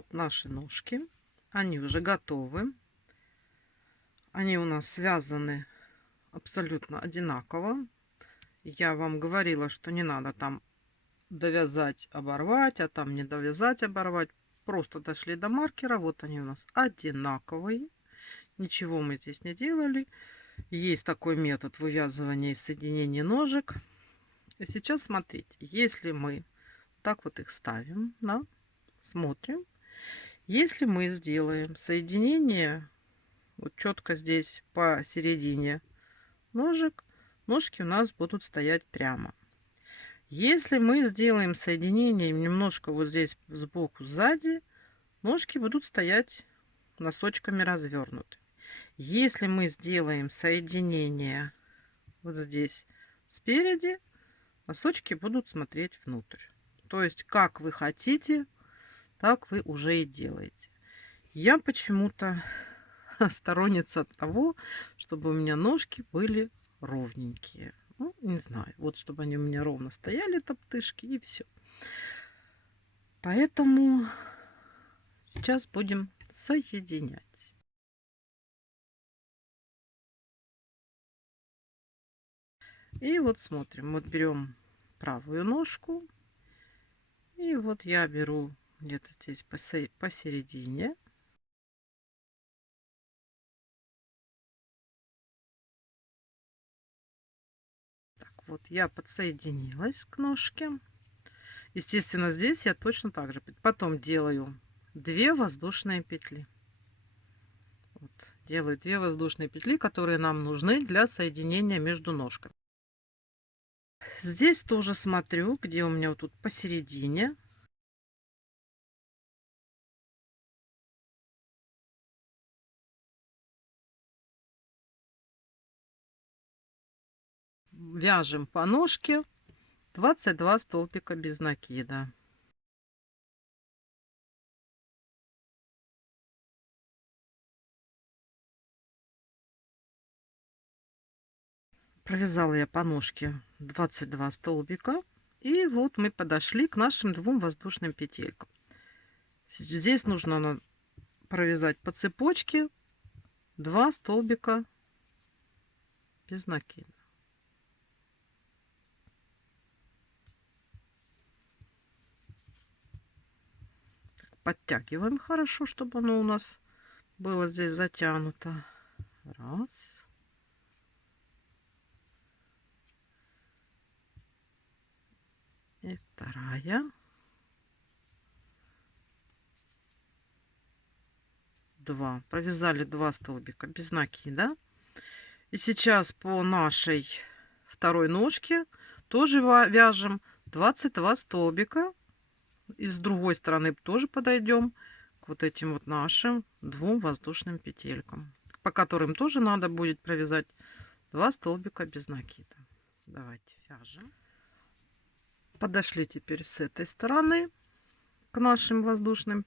Вот наши ножки. Они уже готовы. Они у нас связаны абсолютно одинаково. Я вам говорила, что не надо там довязать, оборвать, а там не довязать, оборвать. Просто дошли до маркера. Вот они у нас одинаковые. Ничего мы здесь не делали. Есть такой метод вывязывания и соединения ножек. И сейчас смотрите, если мы так вот их ставим, да, смотрим. Если мы сделаем соединение вот четко здесь посередине ножек, ножки у нас будут стоять прямо. Если мы сделаем соединение немножко вот здесь сбоку, сзади, ножки будут стоять носочками развернуты. Если мы сделаем соединение вот здесь спереди, носочки будут смотреть внутрь. То есть, как вы хотите, так вы уже и делаете. Я почему-то сторонница того, чтобы у меня ножки были ровненькие. Ну, не знаю, вот чтобы они у меня ровно стояли, топтышки, и все. Поэтому сейчас будем соединять. И вот смотрим, вот берем правую ножку, и вот я беру где-то здесь посередине. Так, вот я подсоединилась к ножке. Естественно, здесь я точно так же. Потом делаю 2 воздушные петли. Вот, делаю 2 воздушные петли, которые нам нужны для соединения между ножками. Здесь тоже смотрю, где у меня вот тут посередине. Вяжем по ножке 22 столбика без накида. Провязала я по ножке 22 столбика. И вот мы подошли к нашим 2 воздушным петелькам. Здесь нужно провязать по цепочке 2 столбика без накида. Подтягиваем хорошо, чтобы оно у нас было здесь затянуто. Раз. И вторая. 2. Провязали 2 столбика без накида. И сейчас по нашей второй ножке тоже вяжем 22 столбика. И с другой стороны тоже подойдем к вот этим вот нашим 2 воздушным петелькам, по которым тоже надо будет провязать 2 столбика без накида. Давайте вяжем. Подошли теперь с этой стороны к нашим воздушным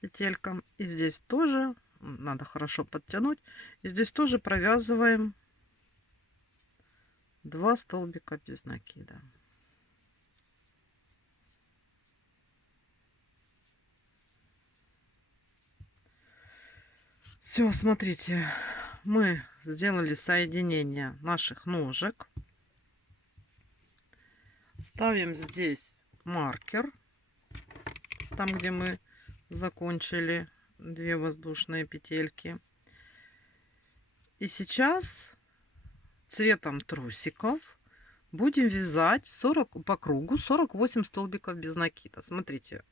петелькам. И здесь тоже надо хорошо подтянуть. И здесь тоже провязываем 2 столбика без накида. Все, смотрите, мы сделали соединение наших ножек. Ставим здесь маркер, там, где мы закончили 2 воздушные петельки. И сейчас цветом трусиков будем вязать 40 по кругу 48 столбиков без накида. Смотрите,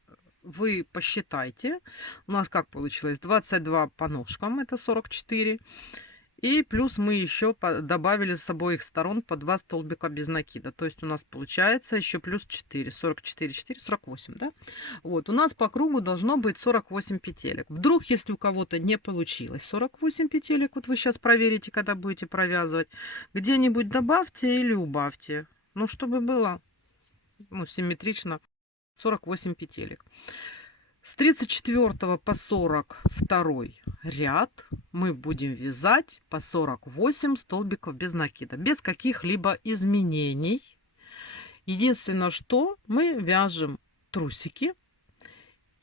вы посчитайте, у нас как получилось: 22 по ножкам, это 44. И плюс мы еще добавили с обоих сторон по 2 столбика без накида. То есть у нас получается еще плюс 4. 44, 4, 48, да? Вот, у нас по кругу должно быть 48 петелек. Вдруг, если у кого-то не получилось 48 петелек, вот вы сейчас проверите, когда будете провязывать, где-нибудь добавьте или убавьте. Ну, чтобы было, ну, симметрично 48 петелек. С 34 по 42 ряд мы будем вязать по 48 столбиков без накида, без каких-либо изменений. Единственное, что мы вяжем трусики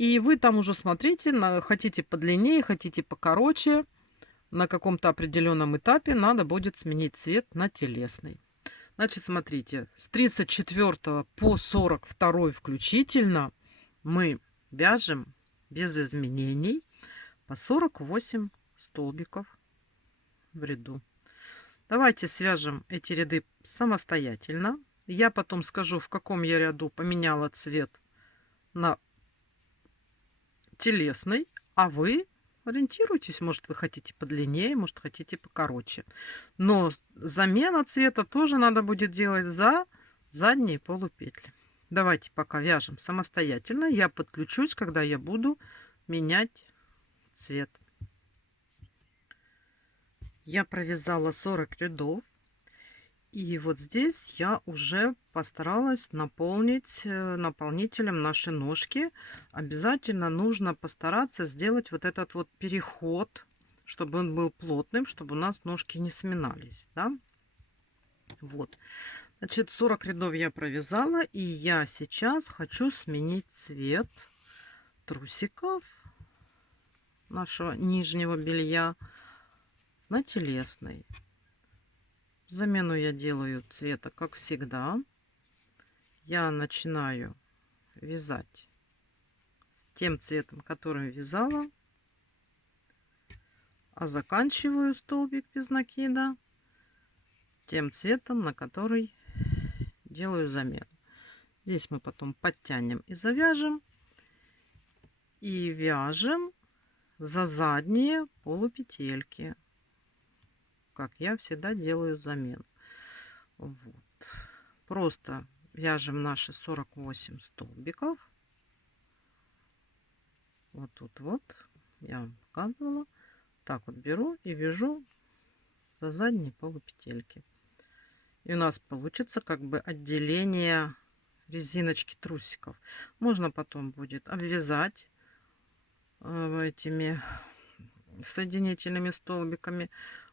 И вы там уже смотрите, хотите подлиннее, хотите покороче. На каком-то определенном этапе надо будет сменить цвет на телесный. Значит, смотрите, с 34 по 42 включительно мы вяжем без изменений по 48 столбиков в ряду. Давайте свяжем эти ряды самостоятельно. Я потом скажу, в каком я ряду поменяла цвет на телесный, а вы ориентируйтесь, может, вы хотите подлиннее, может, хотите покороче. Но замена цвета тоже надо будет делать за задние полупетли. Давайте пока вяжем самостоятельно. Я подключусь, когда я буду менять цвет. Я провязала 40 рядов. И вот здесь я уже постаралась наполнить наполнителем наши ножки. Обязательно нужно постараться сделать вот этот вот переход, чтобы он был плотным, чтобы у нас ножки не сминались. Да? Вот. Значит, 40 рядов я провязала, и я сейчас хочу сменить цвет трусиков нашего нижнего белья на телесный. Замену я делаю цвета, как всегда. Я начинаю вязать тем цветом, которым вязала, а заканчиваю столбик без накида тем цветом, на который делаю замену. Здесь мы потом подтянем и завяжем, и вяжем за задние полупетельки, как я всегда делаю замену. Вот. Просто вяжем наши 48 столбиков. Вот тут вот я вам показывала. Так вот беру и вяжу за задние полупетельки. И у нас получится как бы отделение резиночки трусиков. Можно потом будет обвязать этими соединительными столбиками.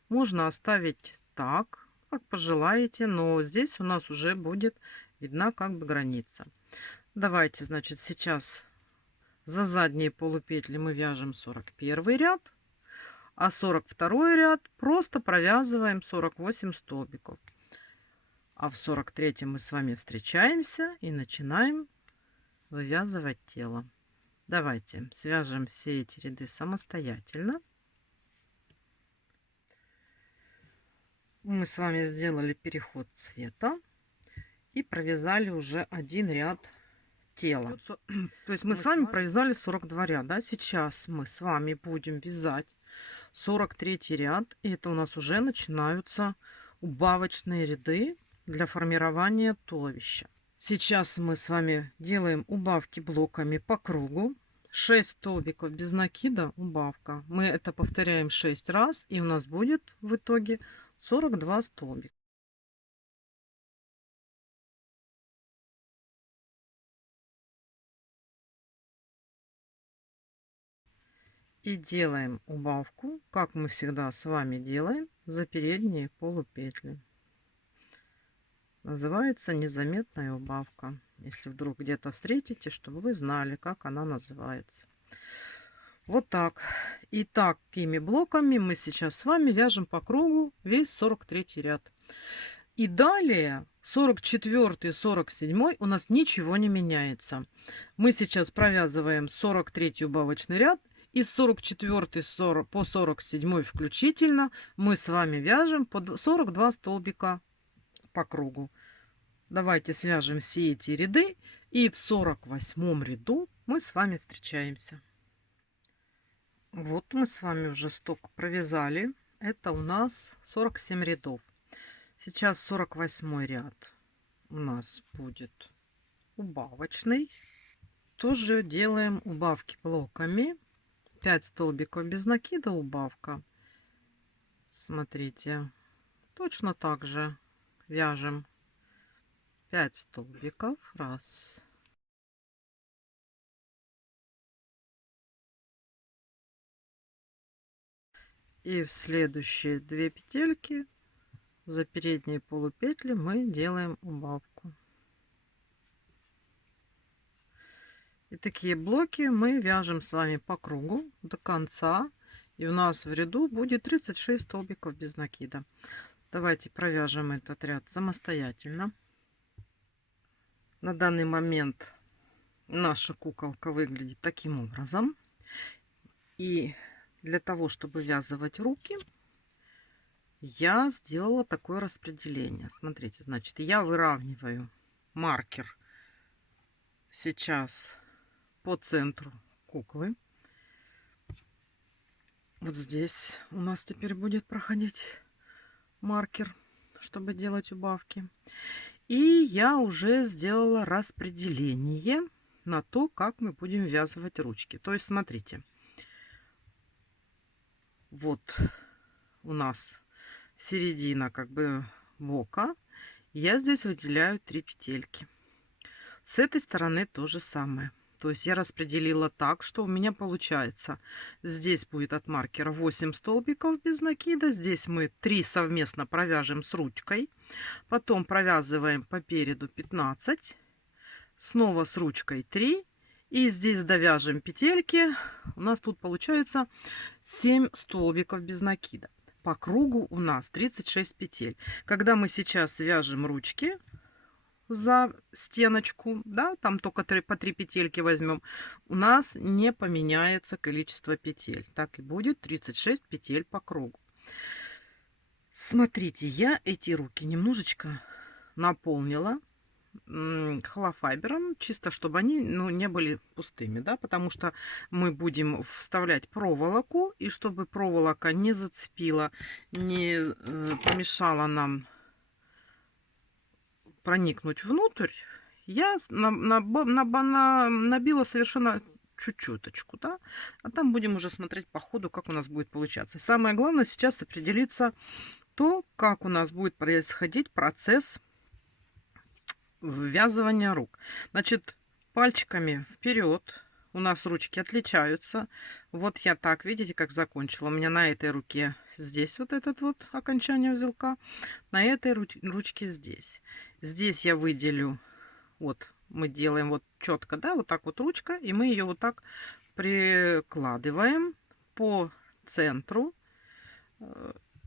Можно оставить так, как пожелаете, но здесь у нас уже будет видна как бы граница. Давайте, значит, сейчас за задние полупетли мы вяжем 41 ряд, а 42 ряд просто провязываем 48 столбиков. А в 43 мы с вами встречаемся и начинаем вывязывать тело. Давайте свяжем все эти ряды самостоятельно. Мы с вами сделали переход цвета и провязали уже один ряд тела. То есть мы с вами провязали 42 ряда. Сейчас мы с вами будем вязать 43 ряд. И это у нас уже начинаются убавочные ряды для формирования туловища. Сейчас мы с вами делаем убавки блоками по кругу. 6 столбиков без накида убавка. Мы это повторяем 6 раз, и у нас будет в итоге 42 столбика. И делаем убавку, как мы всегда с вами делаем, за передние полупетли. Называется незаметная убавка. Если вдруг где-то встретите, чтобы вы знали, как она называется. Вот так. И такими блоками мы сейчас с вами вяжем по кругу весь 43 ряд. И далее 44 47 у нас ничего не меняется. Мы сейчас провязываем 43 убавочный ряд. И с 44 по 47 включительно мы с вами вяжем по 42 столбика по кругу. Давайте свяжем все эти ряды, и в 48 ряду мы с вами встречаемся. Вот мы с вами уже столько провязали. Это у нас 47 рядов. Сейчас 48 ряд у нас будет убавочный. Тоже делаем убавки блоками. 5 столбиков без накида убавка. Смотрите, точно так же вяжем 5 столбиков. Раз. И в следующие 2 петельки за передние полупетли мы делаем убавку. И такие блоки мы вяжем с вами по кругу до конца. И у нас в ряду будет 36 столбиков без накида. Давайте провяжем этот ряд самостоятельно. На данный момент наша куколка выглядит таким образом. И для того, чтобы ввязывать руки, я сделала такое распределение. Смотрите, значит, я выравниваю маркер сейчас по центру куклы. Вот здесь у нас теперь будет проходить маркер, чтобы делать убавки. И я уже сделала распределение на то, как мы будем ввязывать ручки. То есть, смотрите, вот у нас середина как бы бока. Я здесь выделяю 3 петельки. С этой стороны то же самое. То есть я распределила так, что у меня получается, здесь будет от маркера 8 столбиков без накида. Здесь мы 3 совместно провяжем с ручкой. Потом провязываем по переду 15. Снова с ручкой 3. И здесь довяжем петельки. У нас тут получается 7 столбиков без накида. По кругу у нас 36 петель. Когда мы сейчас вяжем ручки за стеночку, да, там только по 3 петельки возьмем, у нас не поменяется количество петель. Так и будет 36 петель по кругу. Смотрите, я эти руки немножечко наполнила холофайбером, чисто чтобы они не были пустыми, да, потому что мы будем вставлять проволоку, и чтобы проволока не зацепила, не помешала нам проникнуть внутрь, я набила совершенно чуть-чуточку, да, а там будем уже смотреть по ходу, как у нас будет получаться. И самое главное сейчас определиться то, как у нас будет происходить процесс ввязывания рук. Значит, пальчиками вперед. У нас ручки отличаются. Вот я так, видите, как закончила. У меня на этой руке здесь вот этот вот окончание узелка, на этой ручке здесь. Здесь я выделю, вот мы делаем вот четко, да, вот так вот ручка, и мы ее вот так прикладываем по центру.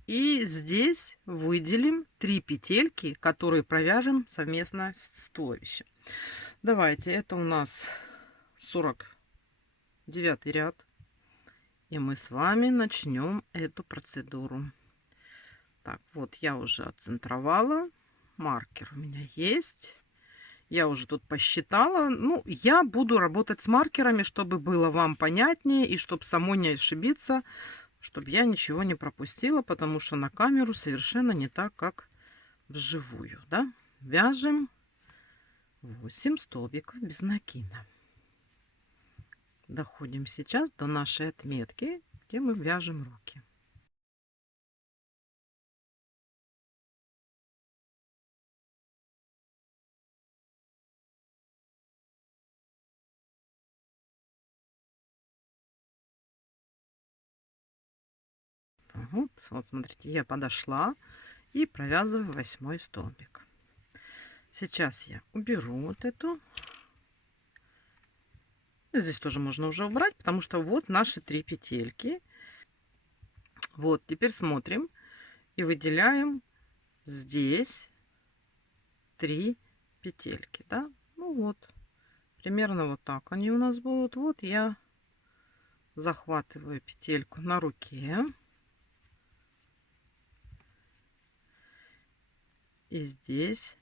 И здесь выделим 3 петельки, которые провяжем совместно с туловищем. Давайте, это у нас 49 ряд. И мы с вами начнем эту процедуру. Так, вот я уже отцентровала. Маркер у меня есть. Я уже тут посчитала. Ну, я буду работать с маркерами, чтобы было вам понятнее и чтобы самой не ошибиться, чтобы я ничего не пропустила, потому что на камеру совершенно не так, как вживую, да? Вяжем 8 столбиков без накида. Доходим сейчас до нашей отметки, где мы вяжем руки. Вот смотрите, я подошла и провязываю 8 столбик. Сейчас я уберу вот эту. Здесь тоже можно уже убрать, потому что вот наши 3 петельки. Вот, теперь смотрим и выделяем здесь 3 петельки, да? Ну вот, примерно вот так они у нас будут. Вот я захватываю петельку на руке. И здесь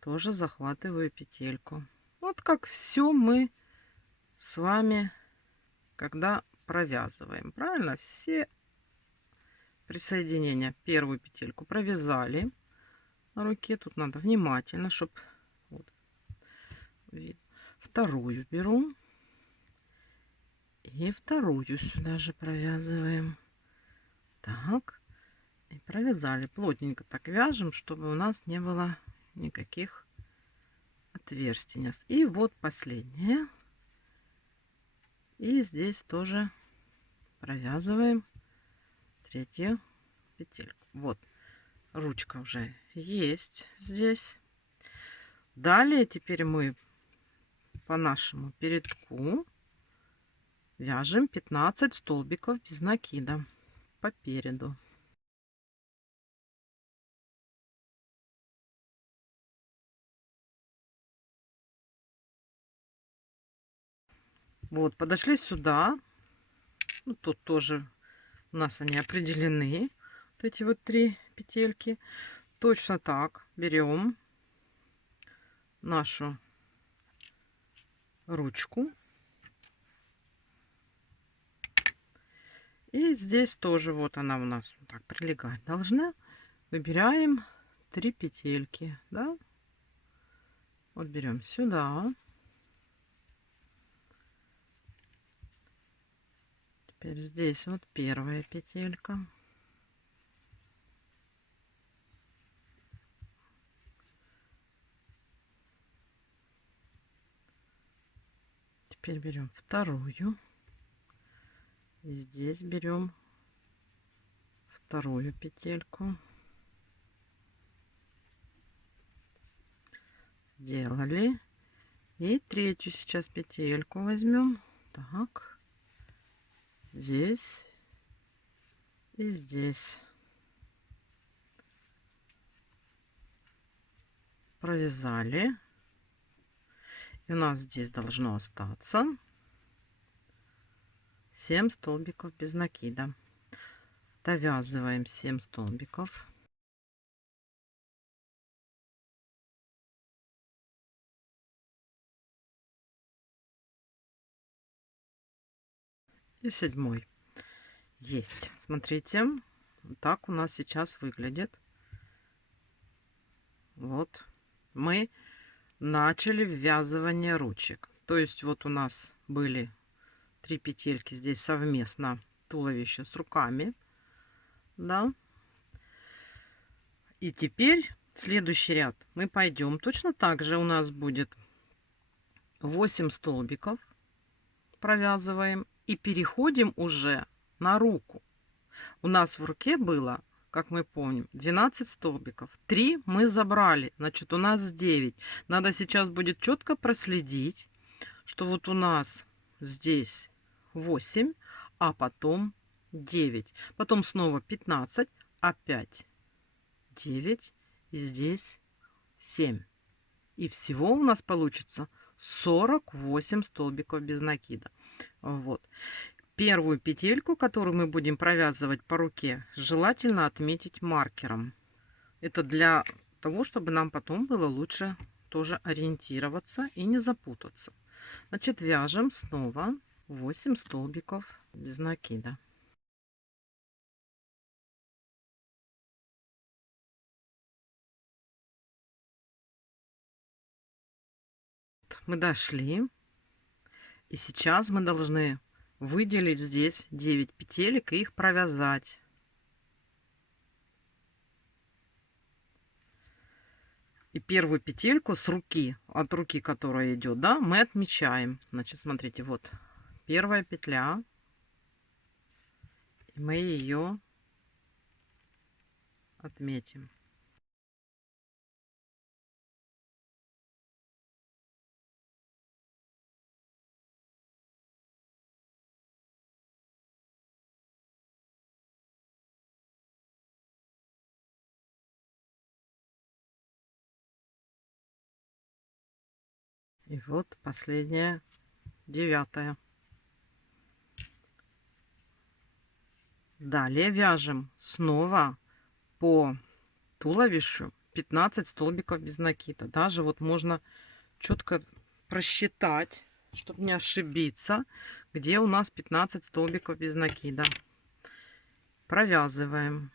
тоже захватываю петельку. Вот как все мы с вами, когда провязываем. Правильно? Все присоединения. Первую петельку провязали на руке. Тут надо внимательно, чтобы вот, вторую беру. И вторую сюда же провязываем. Так. И провязали. Плотненько так вяжем, чтобы у нас не было никаких отверстий. И вот последняя. И здесь тоже провязываем третью петельку. Вот, ручка уже есть здесь. Далее теперь мы по нашему передку вяжем 15 столбиков без накида по переду. Вот, подошли сюда. Ну, тут тоже у нас они определены. Вот эти вот 3 петельки. Точно так берем нашу ручку. И здесь тоже вот она у нас вот так прилегать должна. Выбираем 3 петельки, да? Вот берем сюда. Теперь здесь вот первая петелька. Теперь берем вторую. И здесь берем вторую петельку. Сделали. И третью сейчас петельку возьмем. Так. Здесь и здесь. Провязали. И у нас здесь должно остаться 7 столбиков без накида. Довязываем 7 столбиков. И 7. Есть. Смотрите, вот так у нас сейчас выглядит. Вот мы начали ввязывание ручек. То есть вот у нас были 3 петельки здесь совместно туловище с руками, да. И теперь следующий ряд мы пойдем точно так же. У нас будет 8 столбиков, провязываем и переходим уже на руку. У нас в руке было, как мы помним, 12 столбиков. 3 мы забрали, значит у нас 9. Надо сейчас будет четко проследить, что вот у нас здесь 8, а потом 9. Потом снова 15, опять 9 и здесь 7. И всего у нас получится 48 столбиков без накида. Вот. Первую петельку, которую мы будем провязывать по руке, желательно отметить маркером. Это для того, чтобы нам потом было лучше тоже ориентироваться и не запутаться. Значит, вяжем снова 8 столбиков без накида. Мы дошли. И сейчас мы должны выделить здесь 9 петелек и их провязать. И первую петельку с руки, от руки, которая идет, да, мы отмечаем. Значит, смотрите, вот первая петля. И мы ее отметим. И вот последняя, 9. Далее вяжем снова по туловищу 15 столбиков без накида. Даже вот можно четко просчитать, чтобы не ошибиться, где у нас 15 столбиков без накида. Провязываем.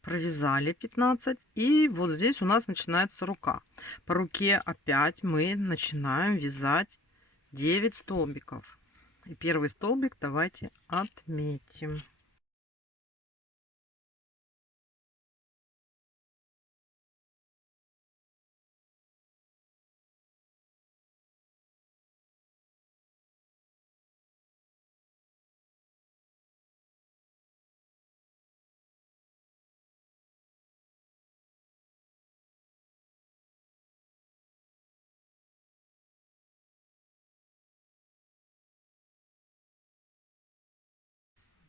Провязали 15. И вот здесь у нас начинается рука. По руке опять мы начинаем вязать 9 столбиков. И первый столбик давайте отметим.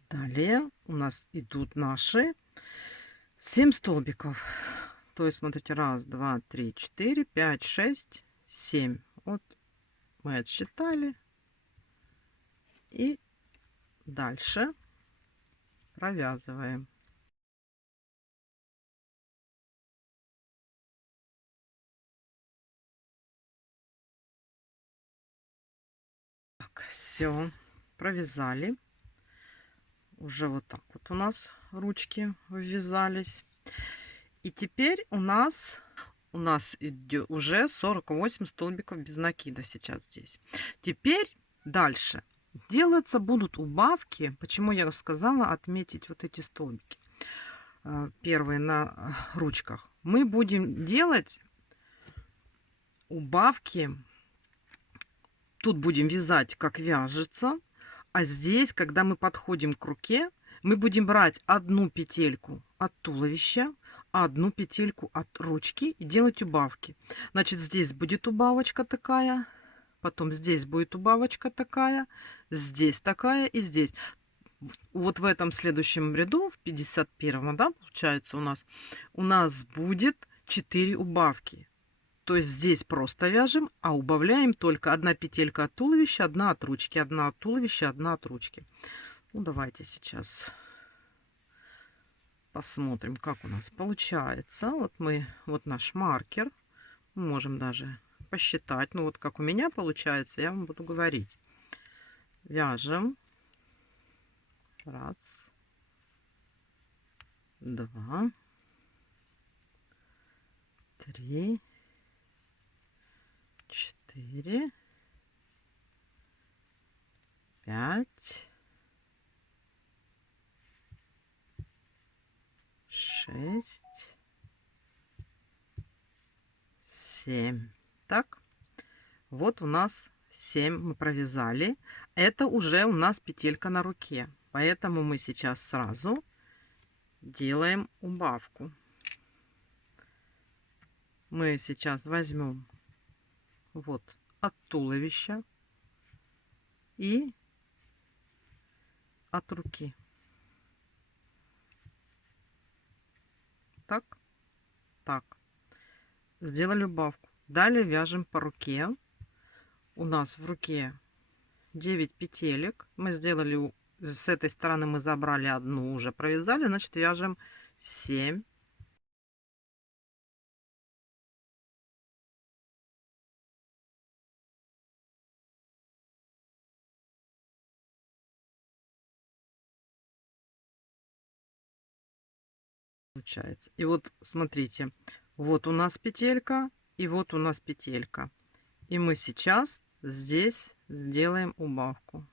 Далее у нас идут наши 7 столбиков. То есть, смотрите, раз, два, три, четыре, пять, шесть, 7. Вот мы отсчитали. И дальше провязываем. Так, все, провязали. Уже вот так вот у нас ручки ввязались. И теперь у нас идет уже 48 столбиков без накида сейчас здесь. Теперь дальше делаться будут убавки. Почему я сказала отметить вот эти столбики первые на ручках? Мы будем делать убавки. Тут будем вязать, как вяжется. А здесь, когда мы подходим к руке, мы будем брать одну петельку от туловища, одну петельку от ручки и делать убавки. Значит, здесь будет убавочка такая, потом здесь будет убавочка такая, здесь такая и здесь. Вот в этом следующем ряду, в 51-м, да, получается у нас будет 4 убавки. То есть здесь просто вяжем, а убавляем только одна петелька от туловища, одна от ручки, одна от туловища, одна от ручки. Ну, давайте сейчас посмотрим, как у нас получается. Вот наш маркер. Мы можем даже посчитать. Ну, вот как у меня получается, я вам буду говорить. Вяжем. Раз. Два. Три. 4, 5, 6, 7. Так, вот у нас 7 мы провязали. Это уже у нас петелька на руке. Поэтому мы сейчас сразу делаем убавку. Мы сейчас возьмем вот от туловища и от руки. Так, так. Сделали убавку. Далее вяжем по руке. У нас в руке 9 петелек. Мы сделали с этой стороны, мы забрали одну, уже провязали, значит вяжем 7. Получается. И вот смотрите, вот у нас петелька, и вот у нас петелька. И мы сейчас здесь сделаем убавку.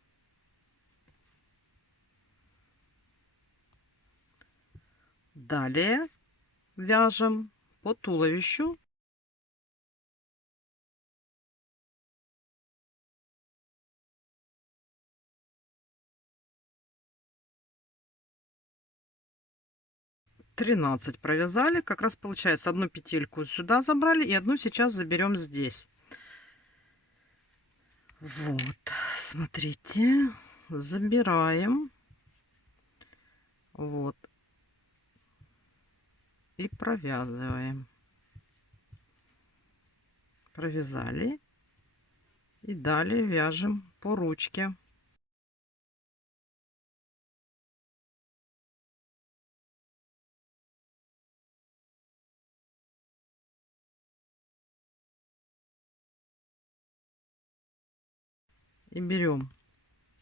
Далее вяжем по туловищу. Тринадцать провязали, как раз получается одну петельку сюда забрали и одну сейчас заберем здесь. Вот, смотрите, забираем, вот, и провязываем. Провязали и далее вяжем по ручке. И берем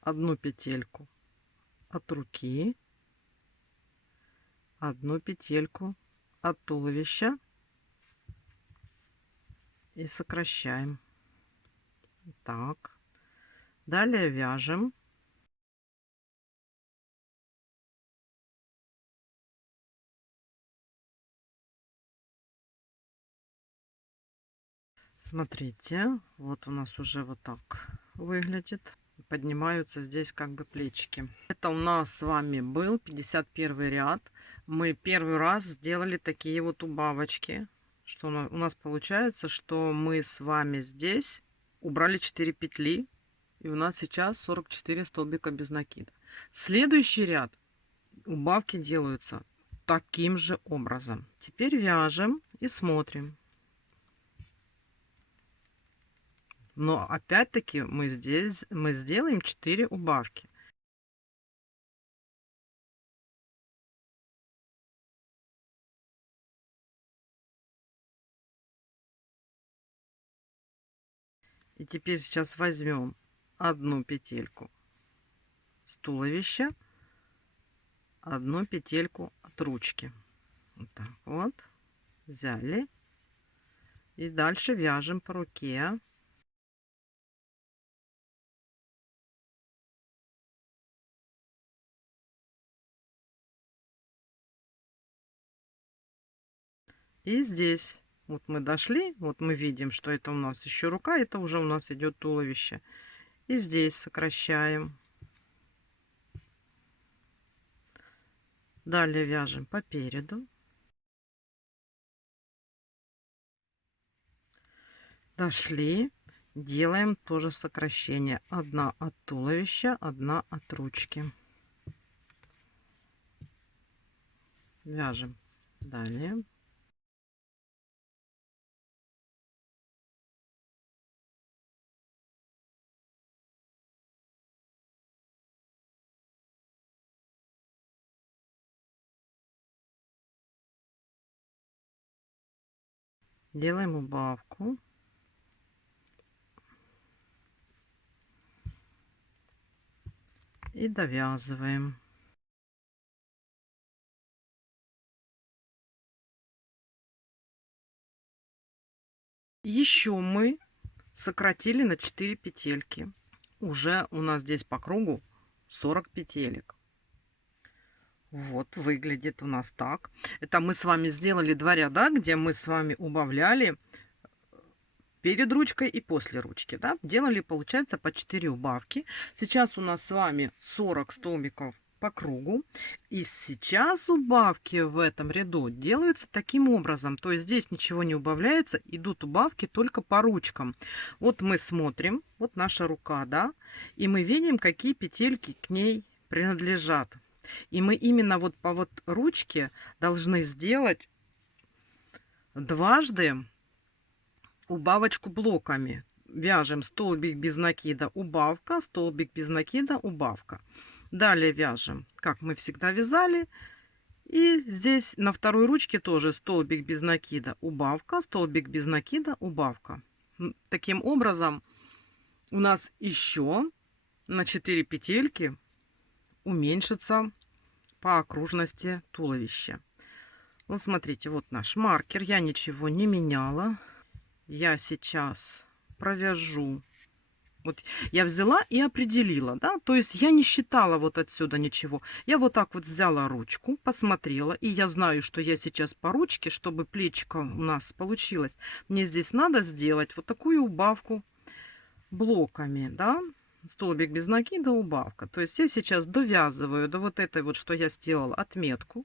одну петельку от руки, одну петельку от туловища и сокращаем. Так, далее вяжем. Смотрите, вот у нас уже вот так выглядит. Поднимаются здесь как бы плечики. Это у нас с вами был 51 ряд. Мы первый раз сделали такие вот убавочки. Что у нас получается, что мы с вами здесь убрали 4 петли. И у нас сейчас 44 столбика без накида. Следующий ряд убавки делаются таким же образом. Теперь вяжем и смотрим. Но опять-таки мы сделаем 4 убавки. И теперь сейчас возьмем одну петельку с туловища, одну петельку от ручки. Вот так вот. Взяли. И дальше вяжем по руке. И здесь вот мы дошли, вот мы видим, что это у нас еще рука, это уже у нас идет туловище. И здесь сокращаем. Далее вяжем по переду. Дошли. Делаем тоже сокращение. Одна от туловища, одна от ручки. Вяжем далее. Делаем убавку. И довязываем. Еще мы сократили на 4 петельки. Уже у нас здесь по кругу 40 петелек. Вот выглядит у нас так. Это мы с вами сделали 2 ряда, где мы с вами убавляли перед ручкой и после ручки, да? Делали, получается, по 4 убавки. Сейчас у нас с вами 40 столбиков по кругу. И сейчас убавки в этом ряду делаются таким образом. То есть здесь ничего не убавляется, идут убавки только по ручкам. Вот мы смотрим, вот наша рука, да? И мы видим, какие петельки к ней принадлежат. И мы именно вот по вот ручке должны сделать дважды убавочку блоками. Вяжем столбик без накида, убавка, столбик без накида, убавка. Далее вяжем, как мы всегда вязали. И здесь на второй ручке тоже столбик без накида, убавка, столбик без накида, убавка. Таким образом у нас еще на 4 петельки уменьшится по окружности туловища. Вот смотрите, вот наш маркер. Я ничего не меняла. Я сейчас провяжу. Вот я взяла и определила, да, то есть я не считала вот отсюда ничего. Я вот так вот взяла ручку, посмотрела, и я знаю, что я сейчас по ручке, чтобы плечико у нас получилось, мне здесь надо сделать вот такую убавку блоками, да, столбик без накида, убавка. То есть я сейчас довязываю до вот этой вот, что я сделала, отметку.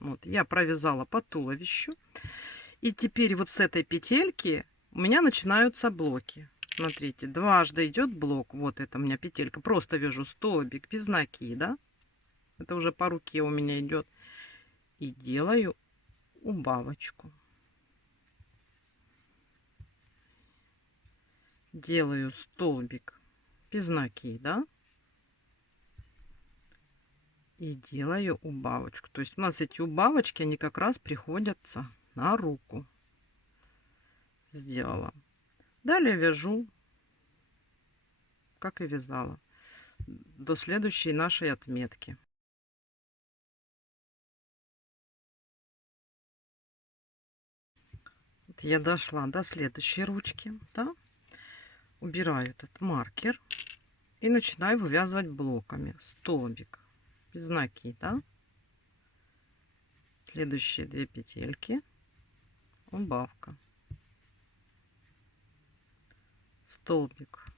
Вот, я провязала по туловищу. И теперь вот с этой петельки у меня начинаются блоки. Смотрите, дважды идет блок. Вот это у меня петелька. Просто вяжу столбик без накида. Это уже по руке у меня идет. И делаю убавочку. Делаю столбик без накида. И делаю убавочку. То есть у нас эти убавочки, они как раз приходятся на руку. Сделала. Далее вяжу, как и вязала, до следующей нашей отметки. Вот я дошла до следующей ручки, да? Убираю этот маркер и начинаю вывязывать блоками столбик без накида, следующие 2 петельки, убавка, столбик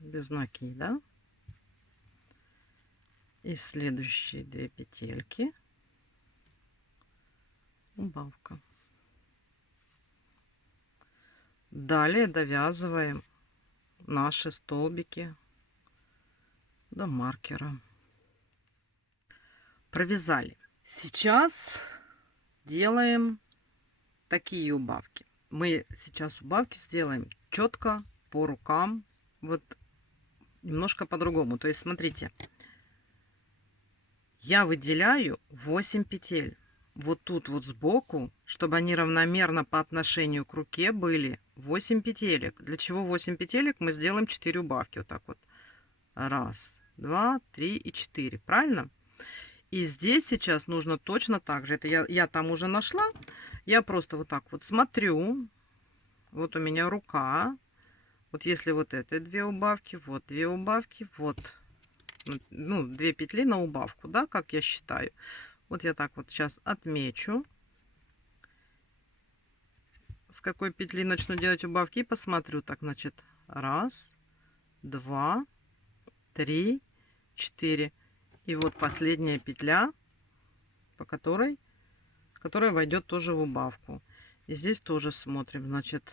без накида и следующие 2 петельки, убавка. Далее довязываем наши столбики до маркера. Провязали. Сейчас делаем такие убавки. Мы сейчас убавки сделаем четко по рукам, вот немножко по-другому. То есть, смотрите, я выделяю 8 петель вот тут вот сбоку, чтобы они равномерно по отношению к руке были 8 петелек. Для чего 8 петелек? Мы сделаем 4 убавки. Вот так вот. Раз, два, три и 4. Правильно? И здесь сейчас нужно точно так же. Это я там уже нашла. Я просто вот так вот смотрю. Вот у меня рука. Вот если вот это 2 убавки, вот 2 убавки, вот, ну, 2 петли на убавку, да, как я считаю. Вот я так вот сейчас отмечу, с какой петли начну делать убавки, и посмотрю. Так, значит, раз, два, три, 4. И вот последняя петля, которая войдет тоже в убавку. И здесь тоже смотрим, значит,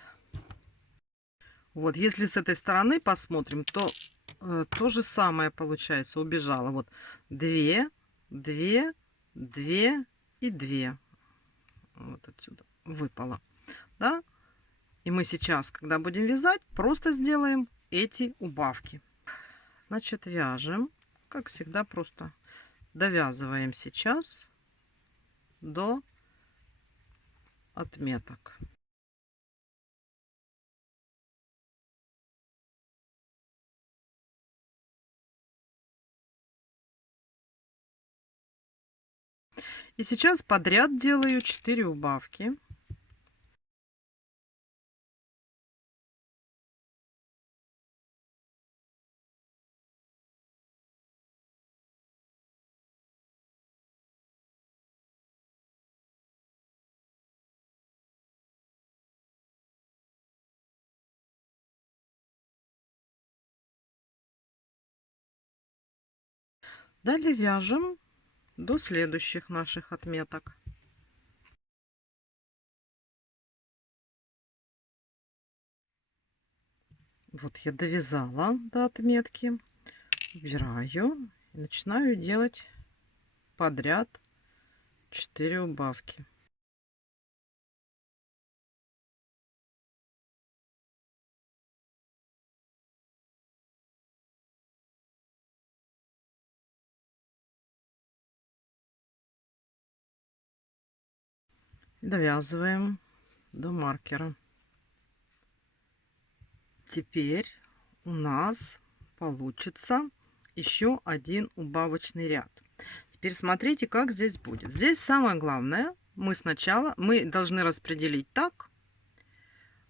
вот, если с этой стороны посмотрим, то то же самое получается. Убежала. Вот 2, 2, 2 и 2. Вот отсюда выпало. Да? И мы сейчас, когда будем вязать, просто сделаем эти убавки. Значит, вяжем. Как всегда, просто довязываем сейчас до отметок. И сейчас подряд делаю 4 убавки. Далее вяжем до следующих наших отметок. Вот я довязала до отметки, убираю и начинаю делать подряд 4 убавки. Довязываем до маркера. Теперь у нас получится еще один убавочный ряд. Теперь смотрите, как здесь будет. Здесь самое главное, мы должны распределить так.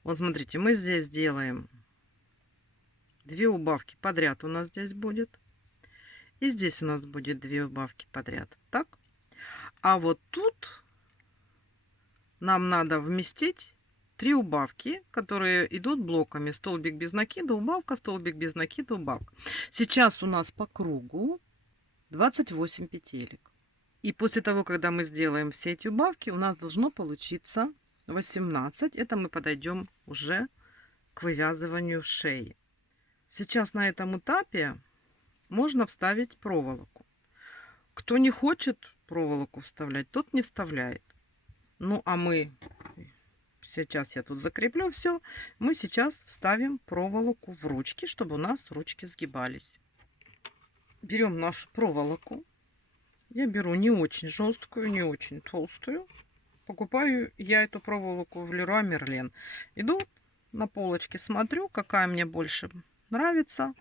Вот смотрите, мы здесь делаем 2 убавки подряд, у нас здесь будет. И здесь у нас будет 2 убавки подряд. Так. А вот тут нам надо вместить 3 убавки, которые идут блоками. Столбик без накида, убавка, столбик без накида, убавка. Сейчас у нас по кругу 28 петелек. И после того, когда мы сделаем все эти убавки, у нас должно получиться 18. Это мы подойдем уже к вывязыванию шеи. Сейчас на этом этапе можно вставить проволоку. Кто не хочет проволоку вставлять, тот не вставляет. Ну, а мы сейчас, я тут закреплю все, мы сейчас вставим проволоку в ручки, чтобы у нас ручки сгибались. Берем нашу проволоку. Я беру не очень жесткую, не очень толстую. Покупаю я эту проволоку в Леруа Мерлен. Иду на полочке, смотрю, какая мне больше нравится,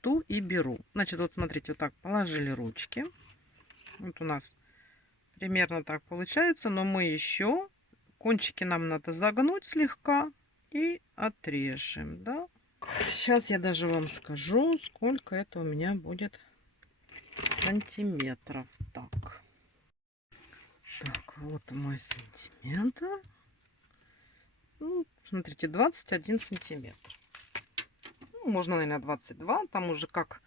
ту и беру. Значит, вот смотрите, вот так положили ручки. Вот у нас примерно так получается, но мы еще кончики нам надо загнуть слегка и отрежем, да. Сейчас я даже вам скажу, сколько это у меня будет сантиметров. Так, вот мой сантиметр. Ну, смотрите, 21 сантиметр. Ну, можно, наверное, 22. Там уже как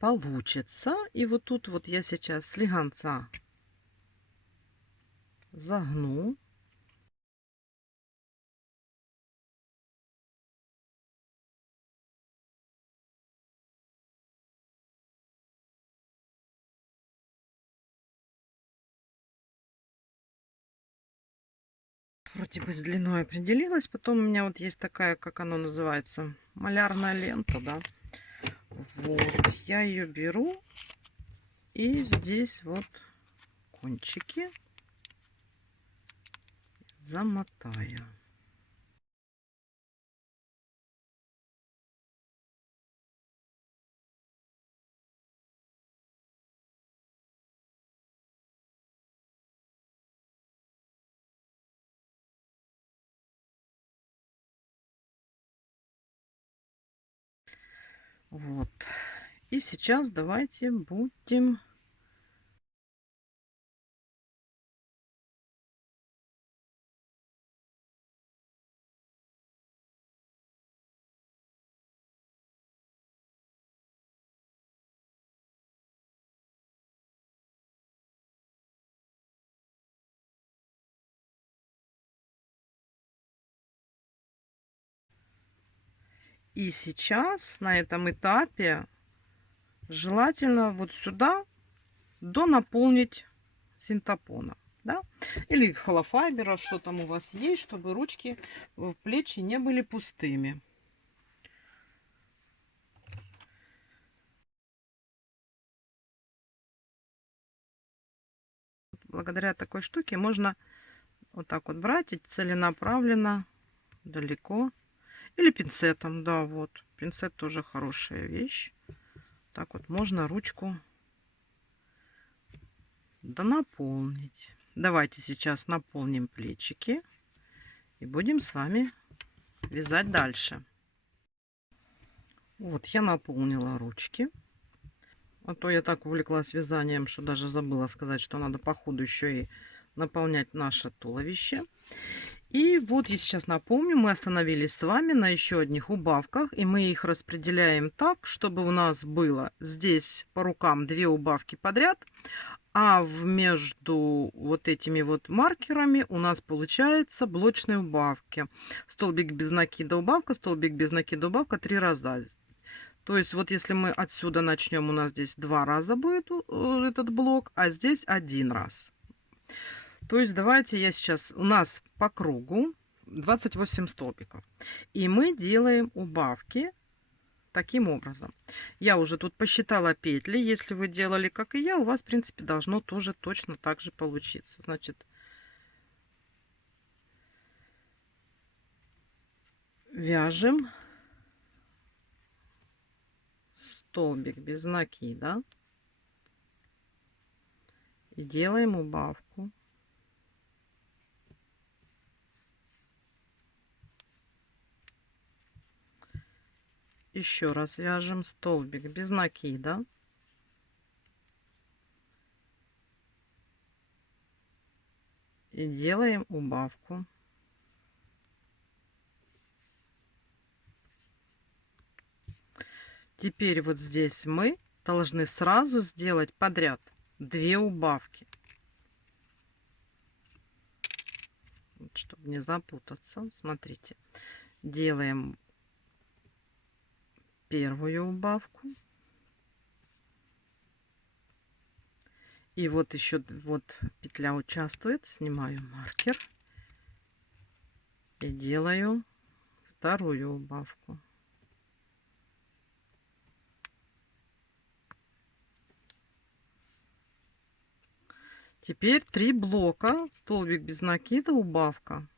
получится. И вот тут вот я сейчас слегонца загну. вроде бы с длиной определилась. Потом у меня вот есть такая, как оно называется, малярная лента, да. Вот, я ее беру и здесь вот кончики замотаю. Вот. И сейчас давайте будем... И сейчас на этом этапе желательно вот сюда донаполнить синтепоном, да, или холофайбера, что там у вас есть, чтобы ручки в плечи не были пустыми. Благодаря такой штуке можно вот так вот брать и целенаправленно, далеко, или пинцетом, да, вот, пинцет тоже хорошая вещь. Так вот можно ручку донаполнить. Давайте сейчас наполним плечики и будем с вами вязать дальше. Вот я наполнила ручки. А то я так увлеклась вязанием, что даже забыла сказать, что надо по ходу еще и наполнять наше туловище. И вот я сейчас напомню, мы остановились с вами на еще одних убавках, и мы их распределяем так, чтобы у нас было здесь по рукам 2 убавки подряд, а между вот этими вот маркерами у нас получается блочные убавки. Столбик без накида убавка, столбик без накида убавка 3 раза. То есть вот если мы отсюда начнем, у нас здесь 2 раза будет этот блок, а здесь 1 раз. То есть давайте я сейчас, у нас по кругу 28 столбиков. И мы делаем убавки таким образом. Я уже тут посчитала петли. Если вы делали, как и я, у вас, в принципе, должно тоже точно так же получиться. Значит, вяжем столбик без накида и делаем убавку. Еще раз вяжем столбик без накида. И делаем убавку. Теперь вот здесь мы должны сразу сделать подряд 2 убавки. Вот, чтобы не запутаться. Смотрите. Делаем первую убавку. И вот еще вот петля участвует. Снимаю маркер. И делаю вторую убавку. Теперь 3 блока. Столбик без накида, убавка.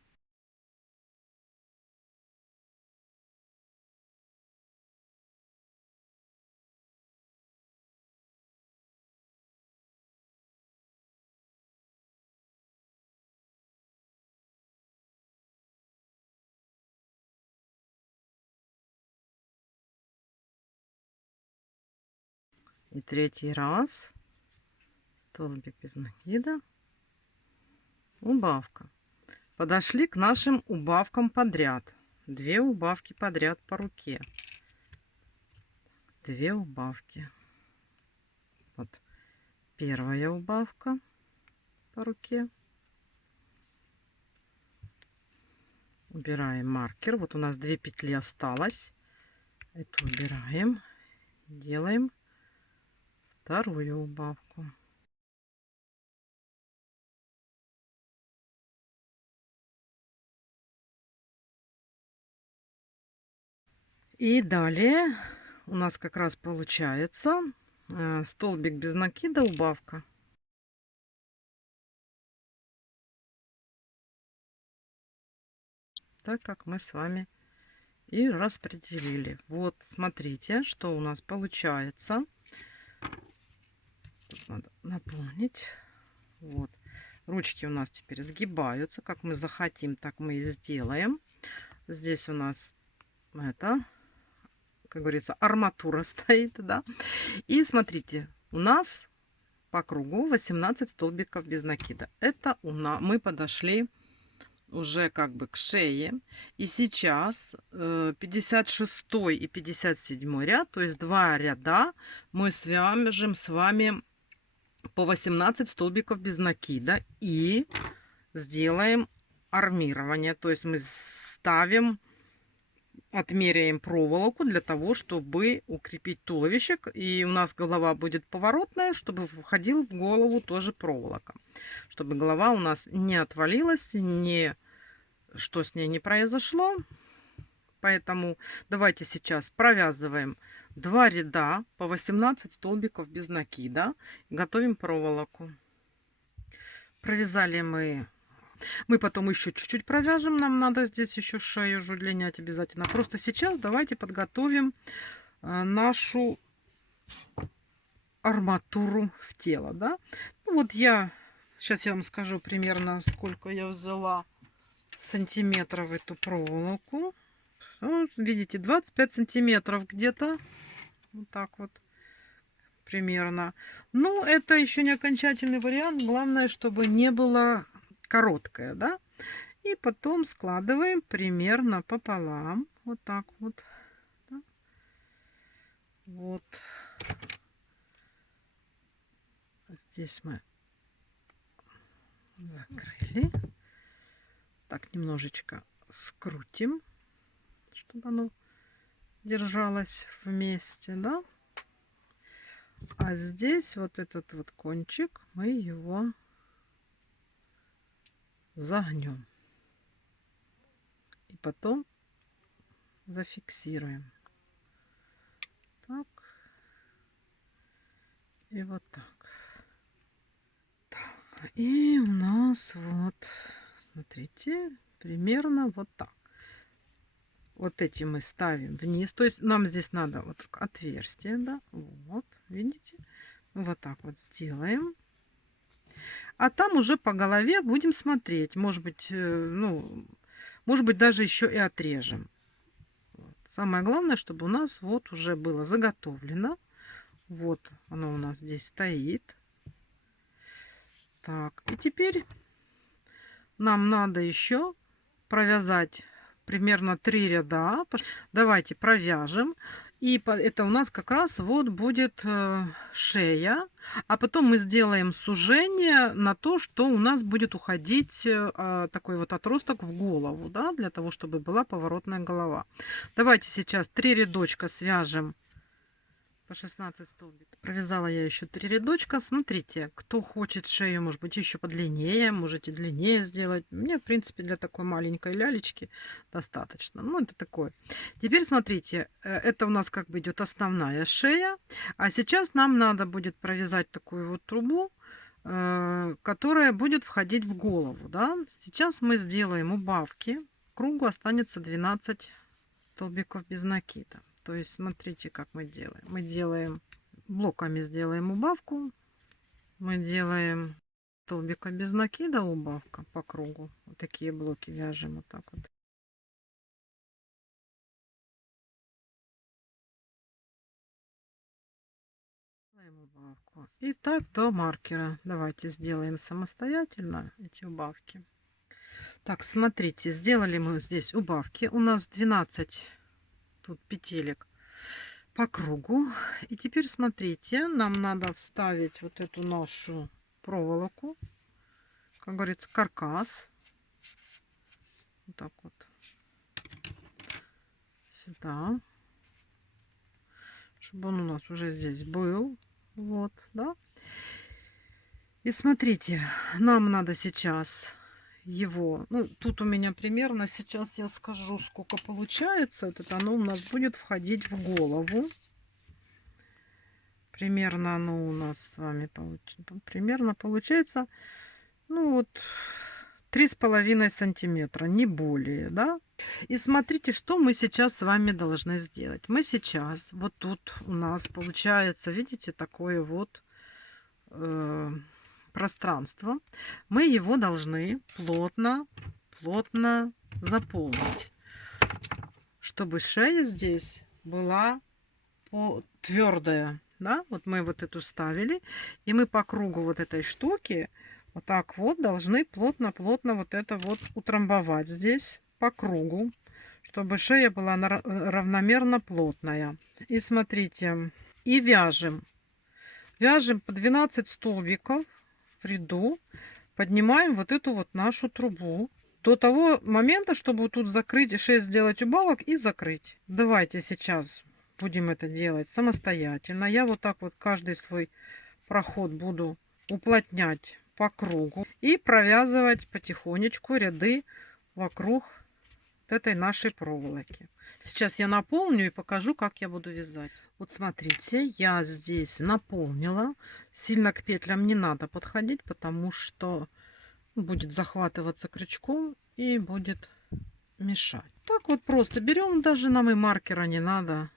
И третий раз. Столбик без накида, убавка. Подошли к нашим убавкам подряд. 2 убавки подряд по руке. 2 убавки. Вот первая убавка по руке. Убираем маркер. Вот у нас 2 петли осталось. Эту убираем. Делаем вторую убавку. И далее у нас как раз получается столбик без накида, убавка. Так как мы с вами и распределили. Вот, смотрите, что у нас получается. Тут надо наполнить. Вот. Ручки у нас теперь сгибаются. Как мы захотим, так мы и сделаем. Здесь у нас это, как говорится, арматура стоит, да. И смотрите, у нас по кругу 18 столбиков без накида. Это мы подошли уже как бы к шее. И сейчас 56 и 57 ряд, то есть 2 ряда, мы свяжем с вами по 18 столбиков без накида и сделаем армирование. То есть мы ставим, отмеряем проволоку для того, чтобы укрепить туловище. И у нас голова будет поворотная, чтобы входил в голову тоже проволока. Чтобы голова у нас не отвалилась, что с ней не произошло. Поэтому давайте сейчас провязываем 2 ряда по 18 столбиков без накида. Готовим проволоку. Провязали мы потом еще чуть-чуть провяжем. Нам надо здесь еще шею же удлинять обязательно. Просто сейчас давайте подготовим нашу арматуру в тело, да? Ну, вот сейчас я вам скажу примерно, сколько я взяла сантиметров эту проволоку. Вот, видите, 25 сантиметров где-то. Вот так вот примерно. Ну, это еще не окончательный вариант. Главное, чтобы не было короткое, да? И потом складываем примерно пополам. Вот так вот. Да? Вот. Здесь мы закрыли. Так, немножечко скрутим, чтобы оно держалось вместе, да? А здесь вот этот вот кончик, мы его загнем. И потом зафиксируем. Так. И вот так. Так. И у нас вот, смотрите, примерно вот так. Вот эти мы ставим вниз. То есть нам здесь надо вот так отверстие, да. Вот, видите? Вот так вот сделаем. А там уже по голове будем смотреть. Может быть, ну, может быть, даже еще и отрежем. Вот. Самое главное, чтобы у нас вот уже было заготовлено. Вот оно у нас здесь стоит. Так, и теперь нам надо еще провязать примерно 3 ряда. Давайте провяжем. И это у нас как раз вот будет шея. А потом мы сделаем сужение на то, что у нас будет уходить такой вот отросток в голову, да, для того, чтобы была поворотная голова. Давайте сейчас 3 рядочка свяжем по 16 столбиков. Провязала я еще 3 рядочка. Смотрите, кто хочет шею, может быть, еще подлиннее, можете длиннее сделать. Мне, в принципе, для такой маленькой лялечки достаточно. Ну, это такое. Теперь смотрите, это у нас как бы идет основная шея. А сейчас нам надо будет провязать такую вот трубу, которая будет входить в голову. Да? Сейчас мы сделаем убавки. Кругу останется 12 столбиков без накида. То есть смотрите, как мы делаем. Мы делаем блоками, сделаем убавку. Мы делаем столбика без накида, убавка по кругу. Вот такие блоки вяжем вот так вот. Делаем убавку. И так до маркера. Давайте сделаем самостоятельно эти убавки. Так, смотрите, сделали мы здесь убавки. У нас 12 тут петелек по кругу. И теперь смотрите, нам надо вставить вот эту нашу проволоку, как говорится, каркас. Вот так вот сюда, чтобы он у нас уже здесь был. Вот, да. И смотрите, нам надо сейчас его, ну, тут у меня примерно, сейчас я скажу, сколько получается. Вот это оно у нас будет входить в голову. Примерно оно у нас с вами примерно получается, ну вот, 3,5 сантиметра, не более, да. И смотрите, что мы сейчас с вами должны сделать. Мы сейчас, вот тут у нас получается, видите, такое вот пространство. Мы его должны плотно заполнить, чтобы шея здесь была твердая. Да? Вот мы вот эту ставили, и мы по кругу вот этой штуки вот так вот должны плотно вот это вот утрамбовать здесь по кругу, чтобы шея была равномерно плотная. И смотрите, и вяжем. Вяжем по 12 столбиков в ряду, поднимаем вот эту вот нашу трубу до того момента, чтобы тут закрыть, 6 сделать убавок и закрыть. Давайте сейчас будем это делать самостоятельно. Я вот так вот каждый свой проход буду уплотнять по кругу и провязывать потихонечку ряды вокруг вот этой нашей проволоки. Сейчас я наполню и покажу, как я буду вязать. Вот смотрите, я здесь наполнила. Сильно к петлям не надо подходить, потому что будет захватываться крючком и будет мешать. Так вот просто берем, даже нам и маркера не надо.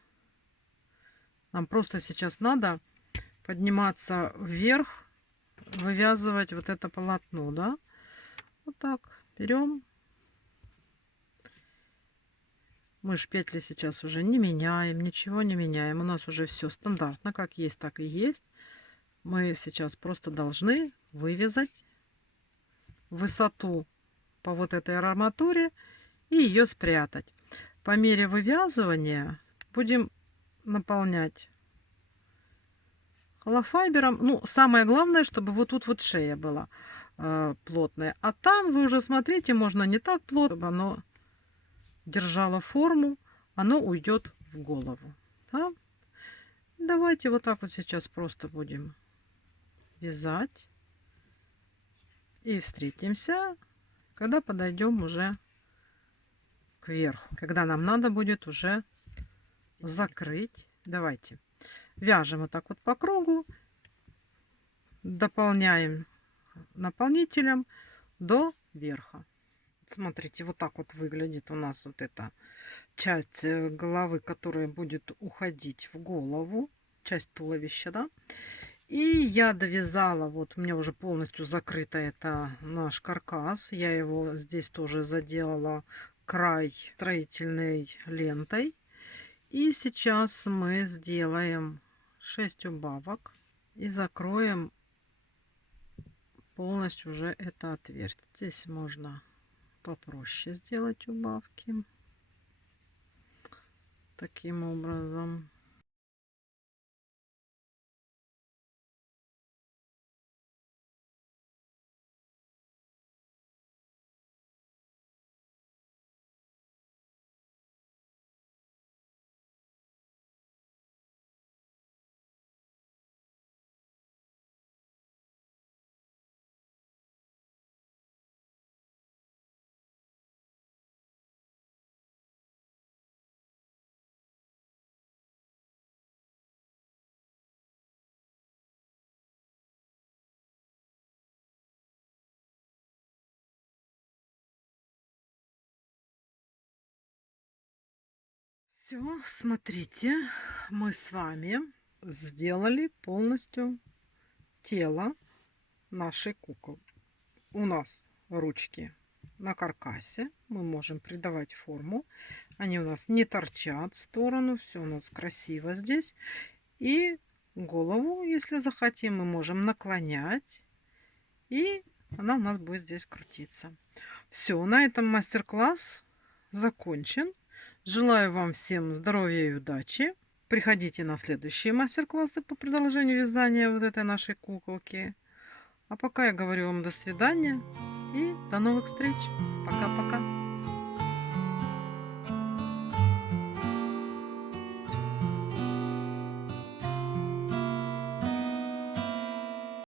Нам просто сейчас надо подниматься вверх, вывязывать вот это полотно, да. Вот так берем. Мы ж петли сейчас уже не меняем, ничего не меняем. У нас уже все стандартно, как есть, так и есть. Мы сейчас просто должны вывязать высоту по вот этой арматуре и ее спрятать. По мере вывязывания будем наполнять холофайбером. Ну, самое главное, чтобы вот тут вот шея была плотная. А там вы уже смотрите, можно не так плотно, чтобы оно держало форму, оно уйдет в голову. Да? Давайте вот так вот сейчас просто будем вязать. И встретимся, когда подойдем уже кверху. Когда нам надо будет уже закрыть. Давайте вяжем вот так вот по кругу. Дополняем наполнителем до верха. Смотрите, вот так вот выглядит у нас вот эта часть головы, которая будет уходить в голову, часть туловища, да. И я довязала, вот у меня уже полностью закрыто это наш каркас. Я его здесь тоже заделала край строительной лентой. И сейчас мы сделаем 6 убавок и закроем полностью уже это отверстие. Здесь можно попроще сделать убавки. Таким образом. Все, смотрите, мы с вами сделали полностью тело нашей куклы. У нас ручки на каркасе, мы можем придавать форму, они у нас не торчат в сторону, все у нас красиво здесь. И голову, если захотим, мы можем наклонять, и она у нас будет здесь крутиться. Все, на этом мастер-класс закончен. Желаю вам всем здоровья и удачи. Приходите на следующие мастер-классы по продолжению вязания вот этой нашей куколки. А пока я говорю вам до свидания и до новых встреч. Пока-пока.